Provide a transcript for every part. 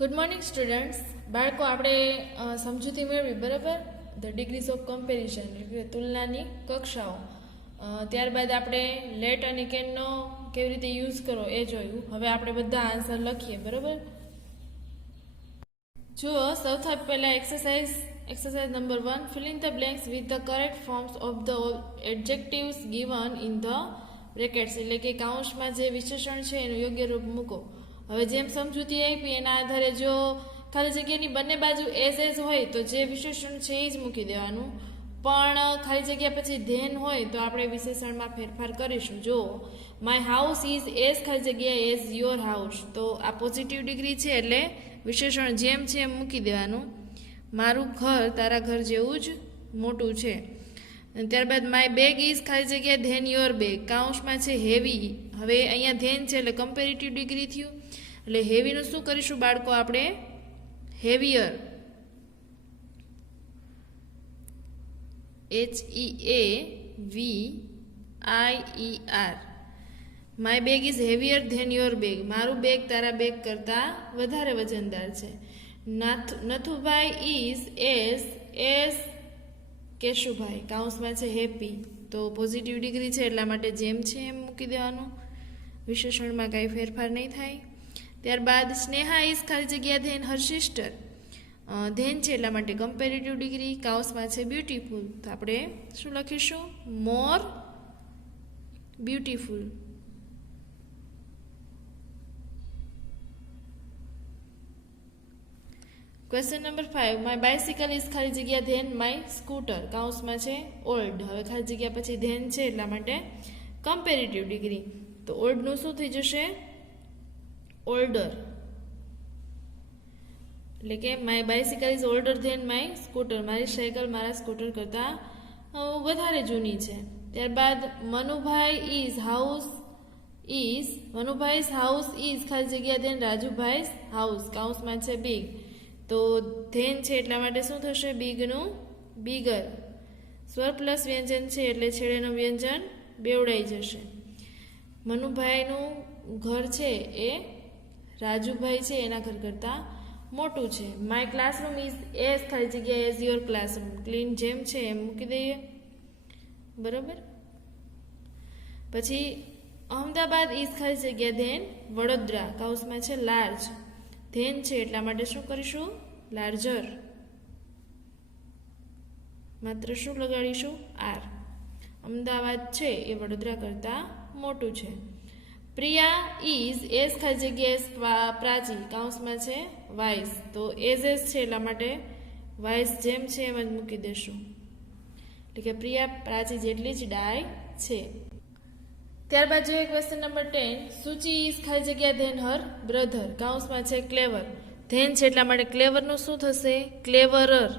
Good morning students. બાળકો આપણે સમજૂતી મેળવી બરાબર. ધ ડિગ્રીઝ ઓફ કમ્પેરિઝન એટલે કે તુલનાની કક્ષાઓ. ત્યારબાદ આપણે લેટ અને કેનનો કેવી રીતે યુઝ કરો એ જોયું. હવે આપણે બધા આન્સર લખીએ બરાબર. જુઓ, સૌથી પહેલાં exercise number 1, fill in the blanks with the correct forms of the adjectives given in the brackets એટલે કે કૌંસમાં જે વિશેષણ છે એનું યોગ્ય રૂપ મૂકો. હવે જેમ સમજૂતી આપી એના આધારે જો ખાલી જગ્યાની બંને બાજુ એઝ હોય તો જે વિશેષણ છે એ જ મૂકી દેવાનું, પણ ખાલી જગ્યા પછી ધેન હોય તો આપણે વિશેષણમાં ફેરફાર કરીશું. જો માય હાઉસ ઇઝ એઝ ખાલી જગ્યા એઝ યોર હાઉસ, તો આ પોઝિટિવ ડિગ્રી છે એટલે વિશેષણ જેમ છે એમ મૂકી દેવાનું. મારું ઘર તારા ઘર જેવું જ મોટું છે. ત્યારબાદ માય બેગ ઇઝ ખાલી જગ્યા ધેન યોર બેગ, કાઉન્સમાં છે હેવી. હવે અહીંયા ધેન છે એટલે કમ્પેરેટિવ ડિગ્રી થયું, એટલે હેવીનું શું કરીશું બાળકો આપણે? Heavier, HEAVIER. My bag is heavier than your bag, મારું બેગ તારા બેગ કરતાં વધારે વજનદાર છે. નથુભાઈ ઇઝ એઝ કેશુભાઈ, કાઉન્સમાં છે હેપી, તો પોઝિટિવ ડિગ્રી છે એટલા માટે જેમ છે એમ મૂકી દેવાનું, વિશેષણમાં કાંઈ ફેરફાર નહીં થાય. ત્યારબાદ સ્નેહા ઇઝ ખાલી જગ્યા ધેન હર સિસ્ટર, ધેન છે એટલા માટે કમ્પેરેટિવ ડિગ્રી, કાઉન્સમાં છે બ્યુટીફુલ, તો આપણે શું લખીશું? More beautiful. Question number 5, my bicycle is ખાલી જગ્યા ધેન માય સ્કૂટર, કાઉન્સમાં છે ઓલ્ડ. હવે ખાલી જગ્યા પછી ધેન છે એટલા માટે કમ્પેરેટિવ ડિગ્રી, તો ઓલ્ડનું શું થઈ જશે? ઓલ્ડર. એટલે કે my bicycle is older than my scooter, મારી સાયકલ મારા સ્કૂટર કરતાં વધારે જૂની છે. ત્યારબાદ મનુભાઈ હાઉસ ઇઝ ખાલી જગ્યા ધેન રાજુભાઈ હાઉસ, કાઉન્સમાં છે બિગ, તો ધેન છે એટલા માટે શું થશે? બિગનું બિગર. સ્વર પ્લસ વ્યંજન છે એટલે છેડેનું વ્યંજન બેવડાઈ જશે. મનુભાઈનું ઘર છે એ રાજુભાઈ છે એના ઘર કરતાં મોટું છે. માય ક્લાસરૂમ ઇઝ એઝ ખાલી જગ્યા એઝ યોર ક્લાસરૂમ, ક્લીન જેમ છે એમ મૂકી દઈએ બરાબર. પછી અહમદાબાદ ઇઝ ખાલી જગ્યા ધેન વડોદરા, કાઉન્સમાં છે લાર્જ, ધેન છે એટલા માટે શું કરીશું? લાર્જર. માત્ર શું લગાડીશું? આર. અમદાવાદ છે એ વડોદરા કરતાં મોટું છે. પ્રિયા ઇઝ એઝ ખાલી જગ્યાએ પ્રાચી, કાઉન્સમાં છે વાઇસ, તો એઝ છે એટલા માટે વાઇસ જેમ છે એમ જ મૂકી દેશું, એટલે કે પ્રિયા પ્રાચી જેટલી જ ડાય છે. ત્યારબાદ જોઈએ ક્વેશ્ચન નંબર 10, સુચિ ઇઝ ખાલી જગ્યા ધેન હર બ્રધર, કાઉન્સમાં છે ક્લેવર, ધેન છે એટલા માટે ક્લેવરનું શું થશે? Cleverer,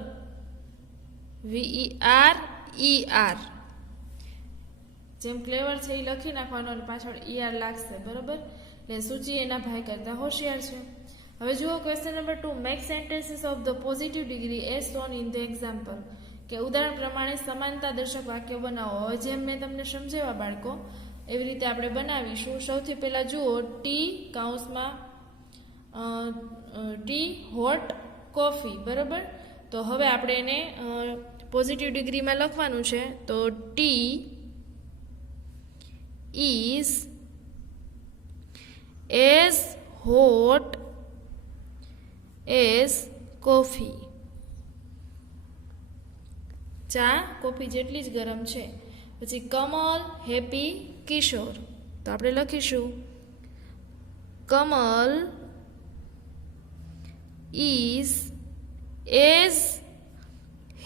VERER. જેમ ક્લેવર છે એ લખી નાખવાનો અને પાછળ ER લાગશે બરાબર. એટલે સૂચિ એના ભાઈ કરતાં હોશિયાર છે. હવે જુઓ question number 2, make sentences of the positive degree as shown in the example, કે ઉદાહરણ પ્રમાણે સમાનતા દર્શક વાક્યો બનાવો. હવે જેમ મેં તમને સમજાવ્યા બાળકો એવી રીતે આપણે બનાવીશું. સૌથી પહેલાં જુઓ, ટી કાઉન્સમાં ટી હોટ કોફી બરાબર. તો હવે આપણે એને પોઝિટિવ ડિગ્રીમાં લખવાનું છે, તો T is as hot as coffee, ચા કોફી જેટલી જ ગરમ છે. પછી કમલ હેપી કિશોર, તો આપણે લખીશું Kamal is as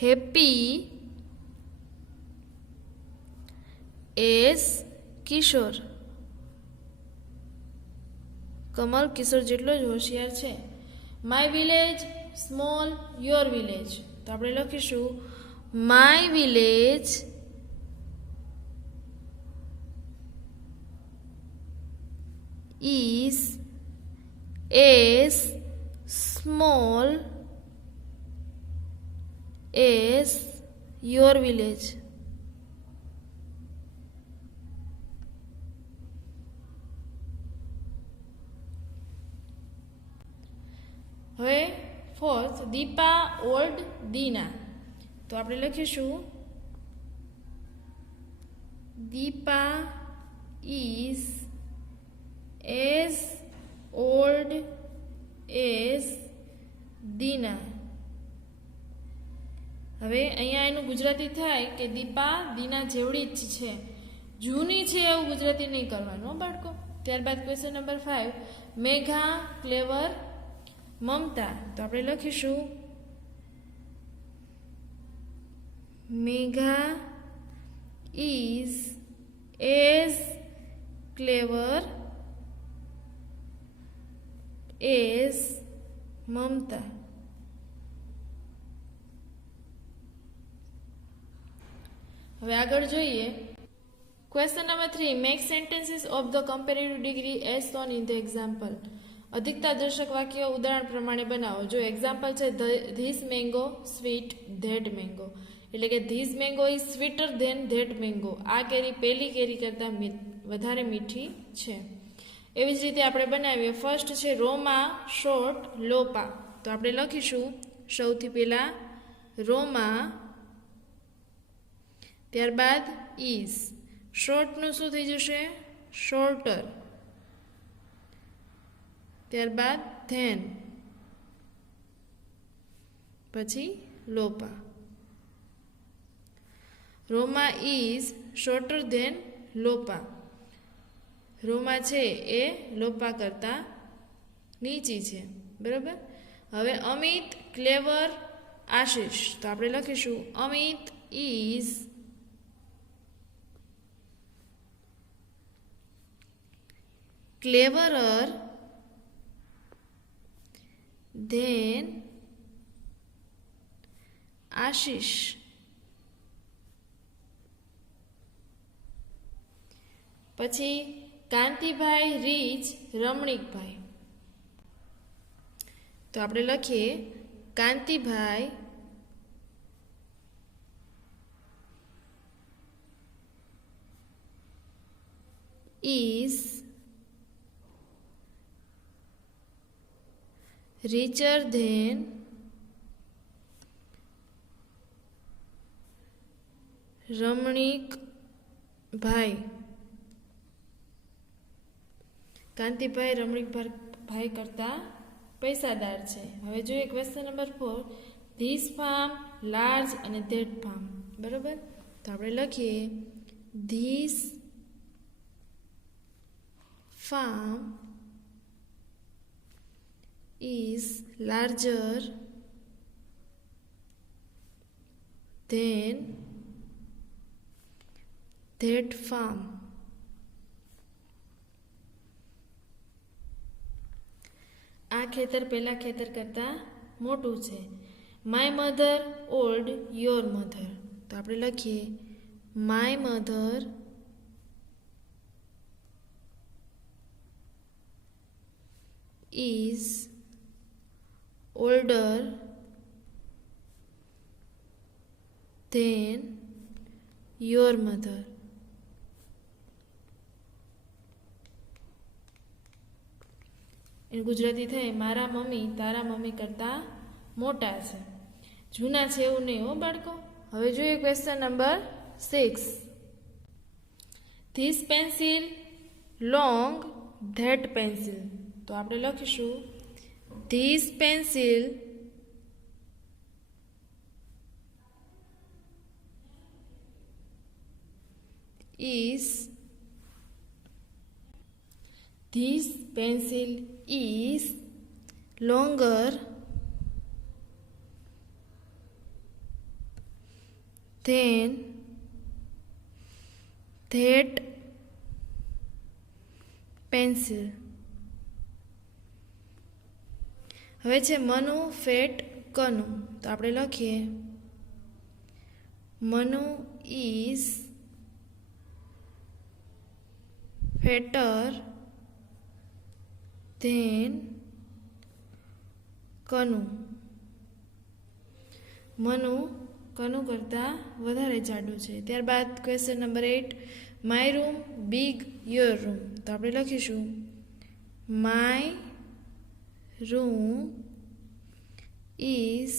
happy as Kishore, Kamal Kishore જેટલો જ હોશિયાર છે. My village small your village, તો આપણે લખીશું my village is as small as your village. Fourth, Deepa old Dina. तो આપણે લખીશું Deepa is as old as दीना. હવે અહીંયા એનું ગુજરાતી થાય કે દીપા દીના જેવડી જ છે, જૂની છે એવું ગુજરાતી નહીં કરવાનું બાળકો. ત્યારબાદ ક્વેશ્ચન નંબર 5, મેઘા ક્લેવર મમતા. તો આપણે લખીશું મેઘા is as clever as મમતા. હવે આગળ જોઈએ question number 3, make sentences of the comparative degree as shown in the example. અધિકતા દર્શક વાક્યો ઉદાહરણ પ્રમાણે બનાવો. જો એક્ઝામ્પલ છે this mango sweet that mango, એટલે કે this mango is sweeter than that mango. આ કેરી પેલી કેરી કરતાં વધારે મીઠી છે. એવી જ રીતે આપણે બનાવીએ. ફર્સ્ટ છે રોમા શોર્ટ લોપા. તો આપણે લખીશું સૌથી પહેલા રોમા, ત્યારબાદ ઇઝ. શોર્ટનું શું થઈ જશે? શોર્ટર. ત્યારબાદ ધેન, પછી Lopa. Roma is shorter than Lopa. Roma છે એ લોપા કરતા નીચી છે. બરાબર. હવે અમિત ક્લેવર આશિષ. તો આપણે લખીશું Amit is cleverer than Ashish. પછી કાંતિભાઈ રીચ રમણીકભાઈ. તો આપણે લખીએ Kantibhai is richer than Ramnikbhai. Kantibhai Ramnikbhai કરતા પૈસાદાર છે. હવે જોઈએ question number 4, this farm large અને ધેટ ફાર્મ. બરાબર. તો આપણે લખીએ this farm is larger than that farm. આ ખેતર પેલા ખેતર કરતા મોટું છે. My mother old your mother. તો આપણે લખીએ my mother is older than your mother. એનું ગુજરાતી થાય મારા મમ્મી તારા મમ્મી કરતાં મોટા છે. જૂના છે એવું નહીં હો બાળકો. હવે જોઈએ question number 6, this pencil long that pencil. તો આપણે લખીશું this pencil is longer than that pencil. હવે છે મનુ ફેટ કનુ. તો આપણે લખીએ Manu is fatter than Kanu. Manu Kanu કરતાં વધારે જાડું છે. ત્યારબાદ question number 8, my room big your room. તો આપણે લખીશું my room is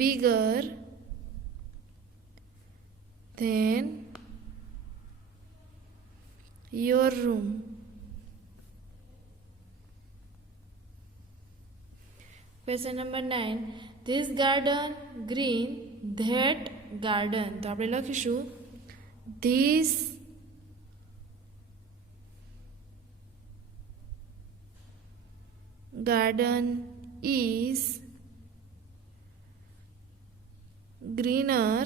bigger than your room. Question number 9. This garden green, that garden. તો આપણે લખીશું this garden is greener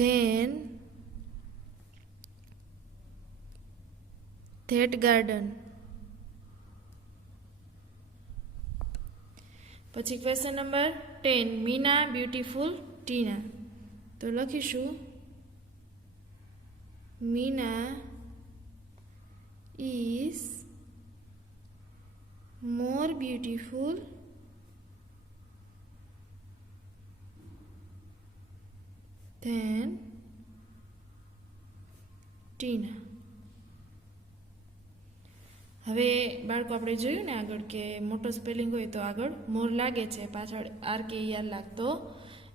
than that garden. પછી ક્વેશ્ચન નંબર 10. મીના બ્યુટીફુલ ટીના. તો લખીશું Meena is more beautiful than ટીના. હવે બાળકો આપણે જોયું ને આગળ કે મોટો સ્પેલિંગ હોય તો આગળ મોર લાગે છે, પાછળ આર કે યાર લાગતો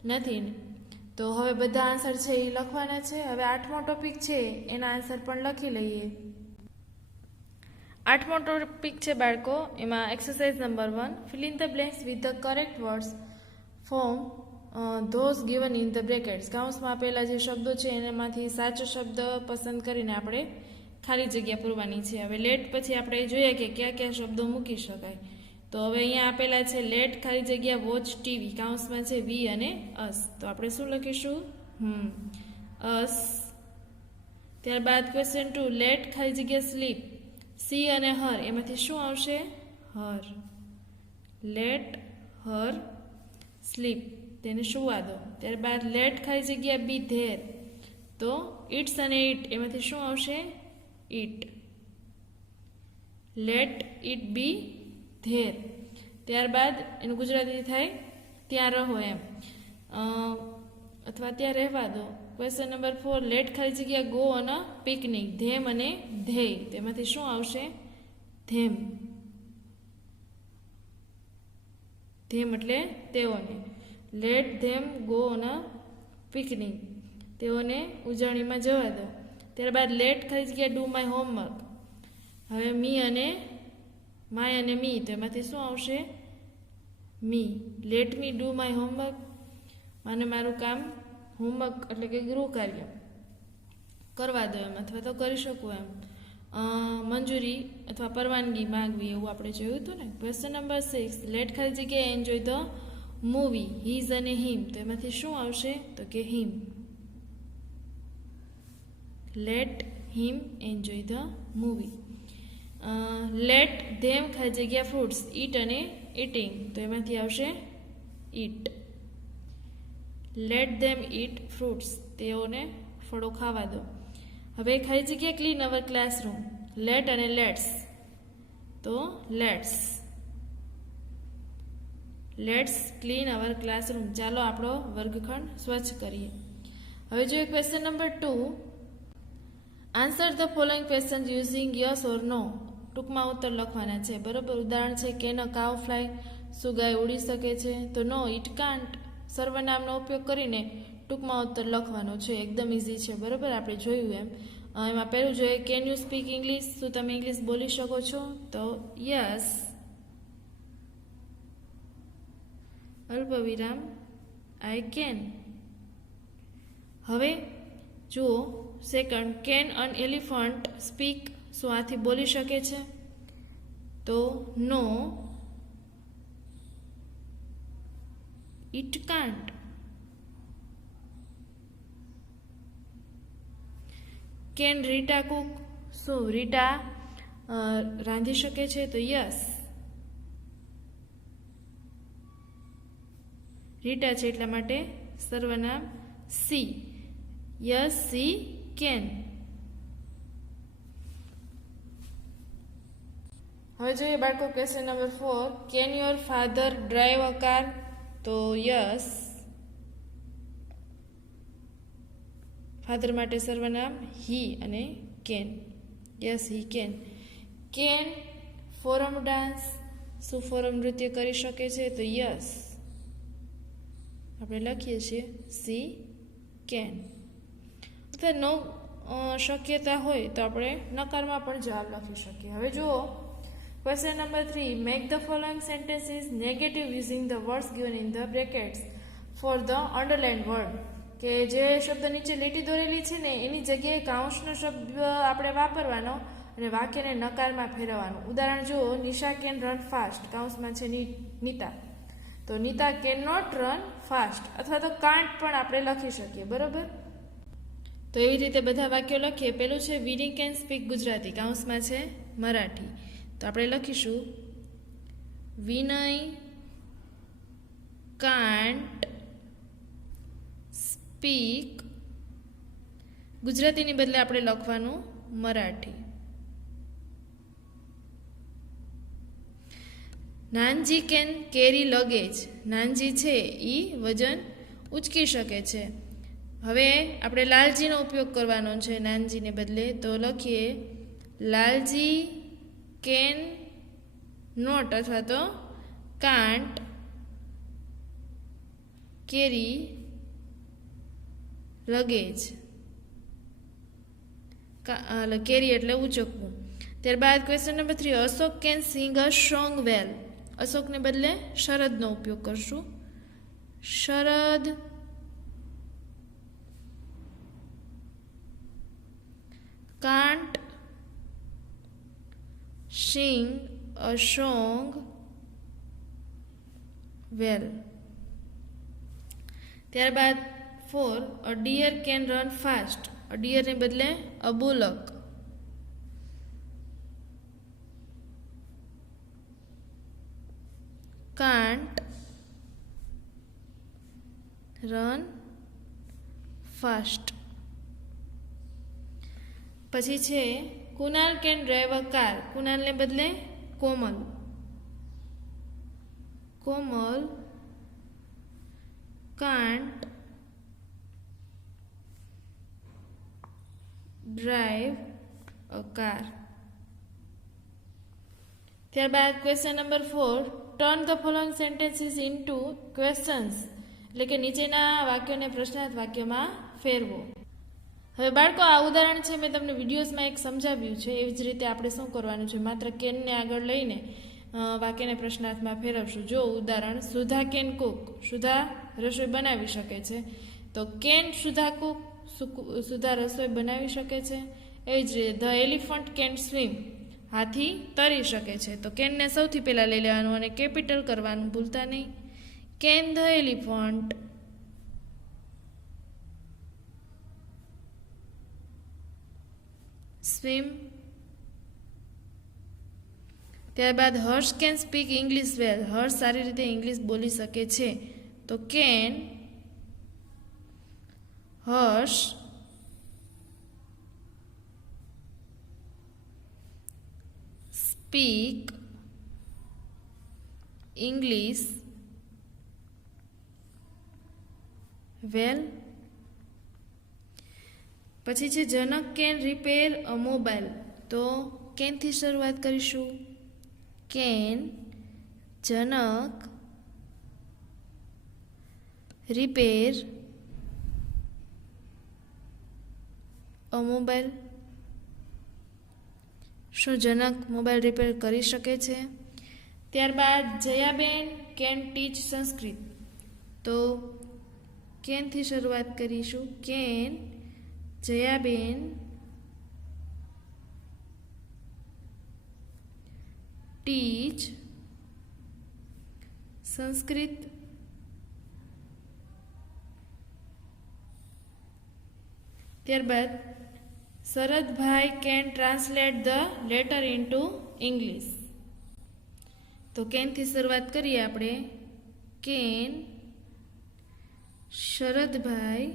નથી ને. તો હવે બધા આન્સર છે એ લખવાના છે. હવે 8મો ટોપિક છે એના આન્સર પણ લખી લઈએ. 8મો ટોપિક છે બાળકો, એમાં exercise number 1. Fill in the blanks with the correct words from those given in the brackets. કાઉન્સમાં આપેલા જે શબ્દો છે એનામાંથી સાચો શબ્દ પસંદ કરીને આપણે ખાલી જગ્યા પૂરવાની છે. હવે લેટ પછી આપણે જોઈએ કે કયા કયા શબ્દો મૂકી શકાય. તો હવે અહીંયા આપેલા છે લેટ ખાલી જગ્યા વોચ ટીવી, કાઉન્સમાં છે વી અને અસ. તો આપણે શું લખીશું? અસ. ત્યારબાદ ક્વેશ્ચન 2. લેટ ખાલી જગ્યા સ્લીપ, સી અને હર, એમાંથી શું આવશે? હર. લેટ હર સ્લીપ, તેને સુવા દો. ત્યારબાદ લેટ ખાલી જગ્યા બી ધેર, તો ઇટ્સ અને ઇટ, એમાંથી શું આવશે? It. Let it be there. ત્યારબાદ એનું ગુજરાતી થાય ત્યાં રહો એમ, અથવા ત્યાં રહેવા દો. Question number 4. લેટ ખાલી જગ્યા ગો ઓન અ પિકનિક, ધેમ અને ધેય, તેમાંથી શું આવશે? ધેમ. ધેમ એટલે તેઓને. Late them go on a picnic, તેઓને ઉજવણીમાં જવા દો. ત્યારબાદ લેટ ખાલી જગ્યા ડુ માય હોમવર્ક. હવે મી અને માય અને મી, તો એમાંથી શું આવશે? Me. Let me do my homework, મને મારું કામ હોમવર્ક એટલે કે ગૃહ કાર્ય કરવા દો એમ, અથવા તો કરી શકું એમ. મંજૂરી અથવા પરવાનગી માગવી, એવું આપણે જોયું હતું ને. Question number 6. લેટ ખાલી જગ્યાએ એન્જોય ધ મૂવી, હીઝ અને હિમ, તો એમાંથી શું આવશે? તો કે him. Let him enjoy the movie. Let them ખાલી જગ્યા ફ્રૂટ્સ, ઈટ અને ઇટિંગ, તો એમાંથી આવશે ઈટ. લેટ ધેમ ઈટ ફ્રૂટ્સ, તેઓને ફળો ખાવા દો. હવે ખાલી જગ્યા ક્લીન અવર ક્લાસરૂમ, લેટ અને લેટ્સ, તો let's. Let's clean our classroom, ચાલો આપણો વર્ગખંડ સ્વચ્છ કરીએ. હવે જોઈએ question number 2. Answer the following question using yes or no. ટૂંકમાં ઉત્તર લખવાના છે, બરોબર. ઉદાહરણ છે કેન અ કાઉ ફ્લાય, શું ગાય ઉડી શકે છે? તો નો ઇટ કાન્ટ. સર્વનામનો ઉપયોગ કરીને ટૂંકમાં ઉત્તર લખવાનો છે, એકદમ ઇઝી છે, બરોબર. આપણે જોયું એમ. એમાં પહેલું જોઈએ કેન યુ સ્પીક ઇંગ્લિશ, શું તમે ઇંગ્લિશ બોલી શકો છો? તો યસ. અલ્પવિરામ આઈ કેન. હવે જુઓ second, can an elephant speak, શું આથી બોલી શકે છે? તો no it can't. Can Rita cook, શું રીટા રાંધી શકે છે? તો યસ. રીટા છે એટલા માટે સર્વનામ સી. Yes she can. હવે જોઈએ બાળકો question number 4. Can your father drive a car? તો યસ. ફાધર માટે સર્વનામ હી અને can. Yes he can. Can forum dance, શું ફોરમ નૃત્ય કરી શકે છે? તો યસ, આપણે લખીએ છીએ સી કેન. અથવા નો શક્યતા હોય તો આપણે નકારમાં પણ જવાબ લખી શકીએ. હવે જુઓ question number 3. Make the following sentences negative using the words given in the brackets for the underline word. કે જે શબ્દ નીચે લીટી દોરેલી છે ને એની જગ્યાએ કાઉન્સનો શબ્દ આપણે વાપરવાનો અને વાક્યને નકારમાં ફેરવવાનું. ઉદાહરણ જુઓ, નિશા કેન રન ફાસ્ટ, કાઉન્સમાં છે નીતા, તો Nita can not run fast, અથવા તો કાન્ટ પણ આપણે લખી શકીએ. બરોબર, તો એવી રીતે બધા વાક્યો લખીએ. પેલું છે વિની કેન સ્પીક ગુજરાતી, કાઉન્સમાં છે મરાઠી, તો આપણે લખીશું વિનય કાન્ટ સ્પીક, ગુજરાતીની બદલે આપણે લખવાનું Marathi. Nanji can carry luggage, Nanji છે એ વજન ઉચકી શકે છે. હવે આપણે લાલજીનો ઉપયોગ કરવાનો છે નાનજીને બદલે, તો લખીએ લાલજી કેન નોટ અથવા તો કાન્ટ કેરી લગેજ, કેરી એટલે ઉચકવું. ત્યારબાદ question number 3. Ashok can sing a song well, અશોકને બદલે શરદનો ઉપયોગ કરશું. Sharad can't sing a song well. ત્યારબાદ 4. A deer can run fast, a ડિયરને બદલે a bullock. Can't run fast. પછી છે Kunal can drive a car, કુનાલને બદલે Komal, Komal can't drive a car. ત્યારબાદ question number 4. Turn the following sentences into questions, એટલે કે નીચેના વાક્યોને પ્રશ્નાર્થ વાક્યમાં ફેરવો. હવે બાળકો, આ ઉદાહરણ છે મેં તમને વિડીયોઝમાં એક સમજાવ્યું છે. એવી જ રીતે આપણે શું કરવાનું છે, માત્ર કેનને આગળ લઈને વાક્યને પ્રશ્નાર્થમાં ફેરવશું. જો ઉદાહરણ, સુધા કેન કુક, સુધા રસોઈ બનાવી શકે છે, તો કેન સુધા કુક, સુધા રસોઈ બનાવી શકે છે. એવી જ રીતે ધ એલિફન્ટ કેન સ્વિમ, હાથી તરી શકે છે, તો કેનને સૌથી પહેલાં લઈ લેવાનું અને કેપિટલ કરવાનું ભૂલતા નહીં. Can the elephant swim. ત્યારબાદ હર્ષ કેન સ્પીક ઇંગ્લિશ વેલ, હર્ષ સારી રીતે ઇંગ્લિશ બોલી શકે છે, તો કેન હર્ષ સ્પીક ઇંગ્લિશ વેલ. પછી છે જનક કેન રિપેર અ મોબાઈલ, તો કેનથી શરૂઆત કરીશું. Can Janak repair a mobile, શું જનક મોબાઈલ રિપેર કરી શકે છે? ત્યારબાદ જયાબેન કેન ટીચ સંસ્કૃત, તો કેનથી શરૂઆત કરીશું. Can Jayaben teach Sanskrit. ત્યારબાદ Sharadbhai can translate the letter into English, તો કેનથી શરૂઆત કરીએ આપણે. Can Sharadbhai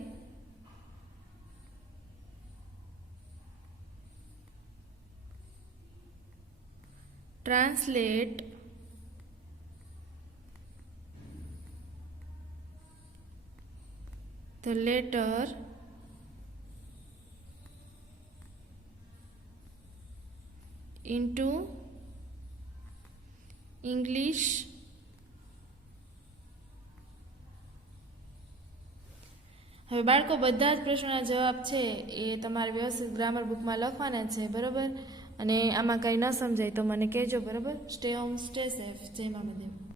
translate the letter into English હવે બાળકો બધા જ પ્રશ્નોના જવાબ છે એ તમારે વ્યવસ્થિત ગ્રામર બુકમાં લખવાના છે, બરાબર? અને આમાં કંઈ ન સમજાય તો મને કહેજો, બરાબર? Stay home, stay safe. જય મા મહાદેવ.